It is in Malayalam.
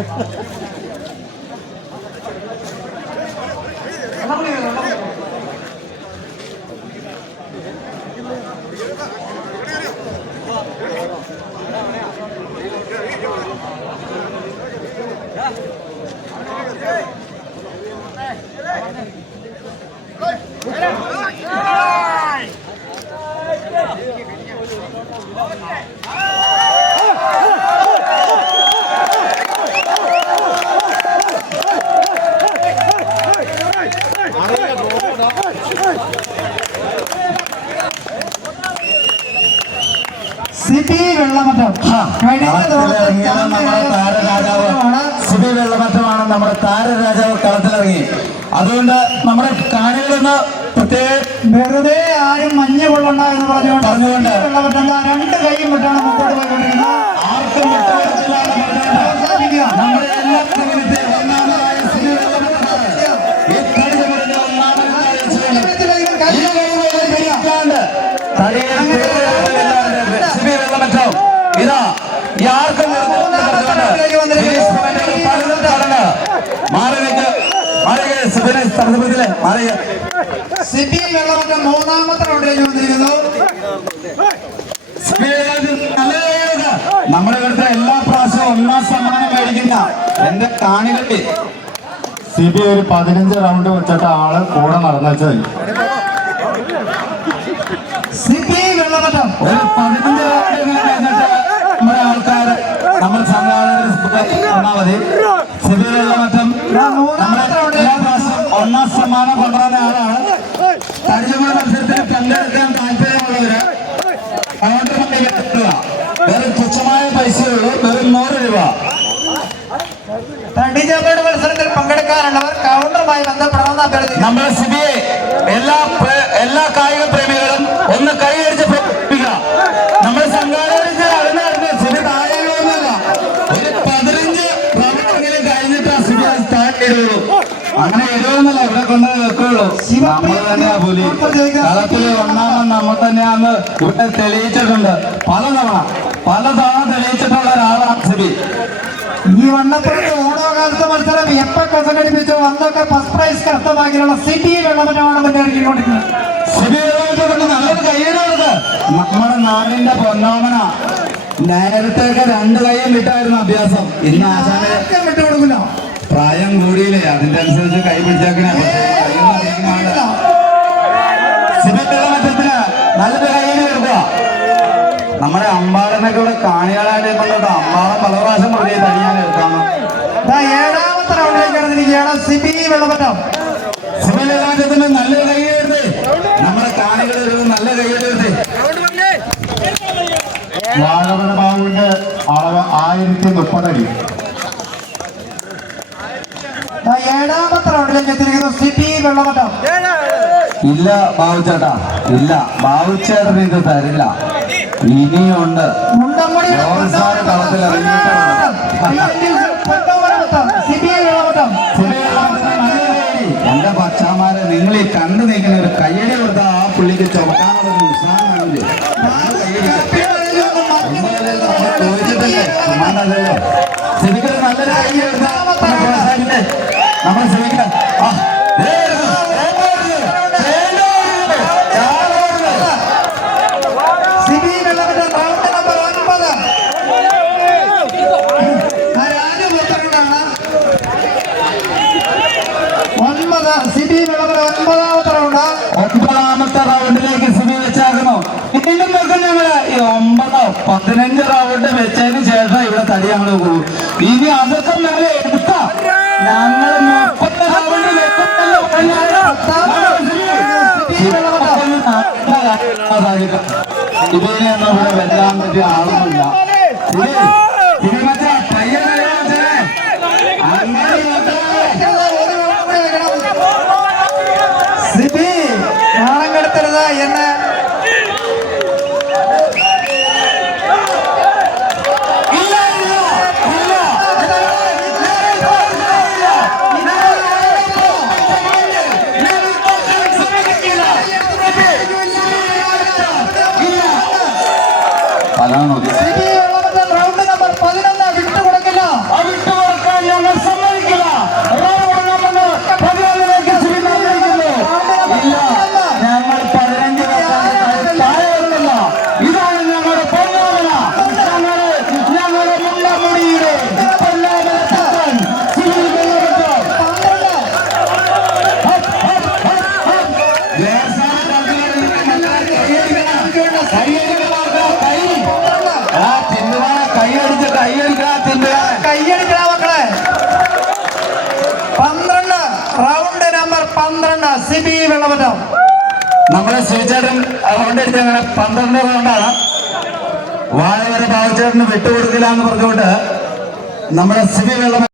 സിബി വെള്ളമറ്റം. സിബി വെള്ളമറ്റമാണ് നമ്മുടെ താരരാജാവ് കളത്തിലിറങ്ങി. അതുകൊണ്ട് നമ്മുടെ കാണികളിൽ നിന്ന് പ്രത്യേക വെറുതെ ആരും മഞ്ഞ കൊള്ളണ്ട എന്ന് പറഞ്ഞുകൊണ്ട് പറഞ്ഞുകൊണ്ട് വെള്ളമറ്റം രണ്ട് കൈയും വിട്ടാണ് മുമ്പോട്ട് മാറി സിബിനെ തടസ്സപ്പെടുത്തില്ലേ മാറി സിബി വെള്ളമറ്റം മൂന്നാമത്തെ റൗണ്ടിലേക്ക് വന്നിരിക്കുന്നു. നമ്മുടെ ഇവിടുത്തെ എല്ലാ പ്രാവശ്യവും ഒന്നാം സമ്മാനം മേടിക്കുന്ന എന്റെ കാണികളെ. സി ബി ഒരു പതിനഞ്ച് റൗണ്ട് വെച്ചിട്ട് ആൾ കൂടെ നടന്നു സിബി വെള്ളമറ്റം ഒരു പതിനഞ്ച് റൗണ്ടെങ്കിലും കഴിഞ്ഞിട്ട് നമ്മുടെ ആൾക്കാർ നമ്മൾ സംഘാടകർ വന്നാൽ മതി സിബിയിലുള്ള മറ്റും നമ്മുടെ എല്ലാ പ്രാവശ്യവും ഒന്നാം സമ്മാനം കൊണ്ടുവരുന്ന ആളാണ് തടിച്ചുകൂടെ മത്സരത്തിൽ പങ്കെടുക്കാൻ താല്പര്യമുള്ളവര് കൗണ്ടർ പണിയെടുക്കുക വെറും തുച്ഛമായ പൈസയുള്ളൂ വെറും നൂറ് രൂപ. തണ്ടിച്ചാപ്പേട് മത്സരത്തിൽ പങ്കെടുക്കാനുള്ളവർ കൗണ്ടറുമായി ബന്ധപ്പെടണമെന്ന് അഭ്യർത്ഥിക്കുന്നു. നമ്മുടെ സിബിഐ എല്ലാ എല്ലാ കായിക പ്രേമികളും ഒന്ന് കൈയടിച്ച് പ്രവർത്തിക്കുക നമ്മുടെ അറിഞ്ഞായിരുന്നു സിബി താഴെയൊന്നുമില്ല ഒരു പതിനഞ്ച് പ്രവർത്തനങ്ങളും കഴിഞ്ഞിട്ട് ആ സിബി ചെയ്തോളൂ. അങ്ങനെ ഇടുമെന്നല്ല ഇവിടെ കൊണ്ട് വെക്കുള്ളൂ. നമ്മൾ തന്നെയാ പുലി. കളത്തിൽ ഒന്നാമൻ നമ്മൾ തന്നെയാന്ന് ഇവിടെ തെളിയിച്ചിട്ടുണ്ട്. പലതവണ പലതവണ തെളിയിച്ചിട്ടുള്ള ഒരാളാണ് സിബി. ഈ വണ്ണപ്പുറത്ത് ഓണോകാലത്ത് മത്സരം എപ്പോ സംഘടിപ്പിച്ചു അന്നൊക്കെ ഫസ്റ്റ് പ്രൈസ് കരസ്ഥമാക്കിയുള്ള സിബി വെള്ളമറ്റമാണ് മുന്നേറിക്കൊണ്ടിരിക്കുന്നത് കൊണ്ട് നല്ലൊരു കയ്യിലെടുത്ത് നമ്മുടെ നാടിന്റെ പൊന്നോമന. നേരത്തെയൊക്കെ രണ്ട് കൈയും വിട്ടായിരുന്നു അഭ്യാസം. ഇന്ന് ആശാനെ വിട്ടുകൊടുക്കില്ല. പ്രായം കൂടിയില്ലേ? അതിന്റെ അനുസരിച്ച് കൈ പിടിച്ചേക്കണേ. നല്ലൊരു കയ്യിൽ എടുക്കുക നമ്മുടെ അമ്പാടനൊക്കെ ഇവിടെ കാണികളായിട്ട് കൊണ്ടത് അമ്പാളം പല പ്രാവശ്യം പറഞ്ഞു തടിയാൻ എടുക്കാന്ന് ഏഴാമത്തെ സിബി നല്ല കൈയെടുത്ത് നമ്മുടെ കാണികൾ ഒരു നല്ല കൈയെടുത്ത് വാഴവന ബാബുവിന്റെ അളവ് ആയിരത്തി മുപ്പത് ദാ ഏഴാമത്തെ റൗണ്ടിലേക്ക് എത്തിയിരിക്കുന്നു. സിബി വെള്ളമറ്റം ഇല്ല ബാബുച്ചേട്ടാ ഇല്ല. ബാബുച്ചേട്ടൻ ഇത് തരില്ല. ഇനിയുണ്ട്. സിബി വെള്ളമറ്റം എന്റെ പച്ചാമാരെ നിങ്ങൾ ഈ കണ്ടു നിൽക്കുന്ന ഒരു കയ്യടി കൊടുത്ത ആ പുള്ളിക്ക് ചുമക്കാനുള്ള ഒരു ഉത്സാഹം കാണില്ലേ ചോദിച്ചിട്ടല്ലേ സമാനതയോ ശരിക്കും നല്ലൊരു കൈ എടുത്താൽ നമ്മൾ ശ്രമിക്കാം ആ ദേ വരുന്നു. ദേ വരുന്നു. ദേ വരുന്നു. സിബി വെള്ളമറ്റം റൗണ്ട് നമ്പർ ഒൻപത് ആ രാജു പുറത്തിറങ്ങുകയാണ്. ഒൻപത് സിബി വെള്ളമറ്റം ഒൻപതാമത്തെ റൗണ്ട് ഒമ്പതാമത്തെ റൗണ്ടിലേക്ക് സ്ഥിതി വെച്ചായിരുന്നു വീണ്ടും നോക്കാം ഞങ്ങൾ ഒമ്പതോ പതിനഞ്ച് റൗണ്ട് വെച്ചതിന് ശേഷം ഇവിടെ തടി ഞങ്ങൾ പോകും ഇനി അതൊക്കെ ഞങ്ങൾ എടുത്ത ഞങ്ങൾ ഇതിനെ ഒന്നും ഇവിടെ വെല്ലാൻ പറ്റിയ ആളൊന്നുമില്ല അതാണ് റൗണ്ട് നമ്പർ പതിനൊന്ന് വിട്ടുകൊടുക്കില്ല. വിട്ടുകൊടുക്കാൻ ഞങ്ങൾ സമ്മതിക്കില്ല. റൗണ്ട് നമ്പർ പതിനൊന്നിലേക്ക് സ്വീകരിക്കുന്നു ഇല്ല ഞങ്ങൾ പതിനഞ്ച് താഴെയില്ല ഇതാണ് ഞങ്ങളുടെ പൊന്നാമല ഞങ്ങൾ ഞങ്ങളുടെ മുല്ലമുടിയുടെ ഹരിയാന സിബി വെള്ളമറ്റം നമ്മുടെ ശ്രീചേട്ടൻ റൗണ്ട് അടിച്ച് അങ്ങനെ പന്ത്രണ്ട് റൗണ്ടാണ് വാഴവരെ ബാബുചേട്ടന് വിട്ടുകൊടുക്കില്ല എന്ന് പറഞ്ഞുകൊണ്ട് നമ്മുടെ സിബി വെള്ളം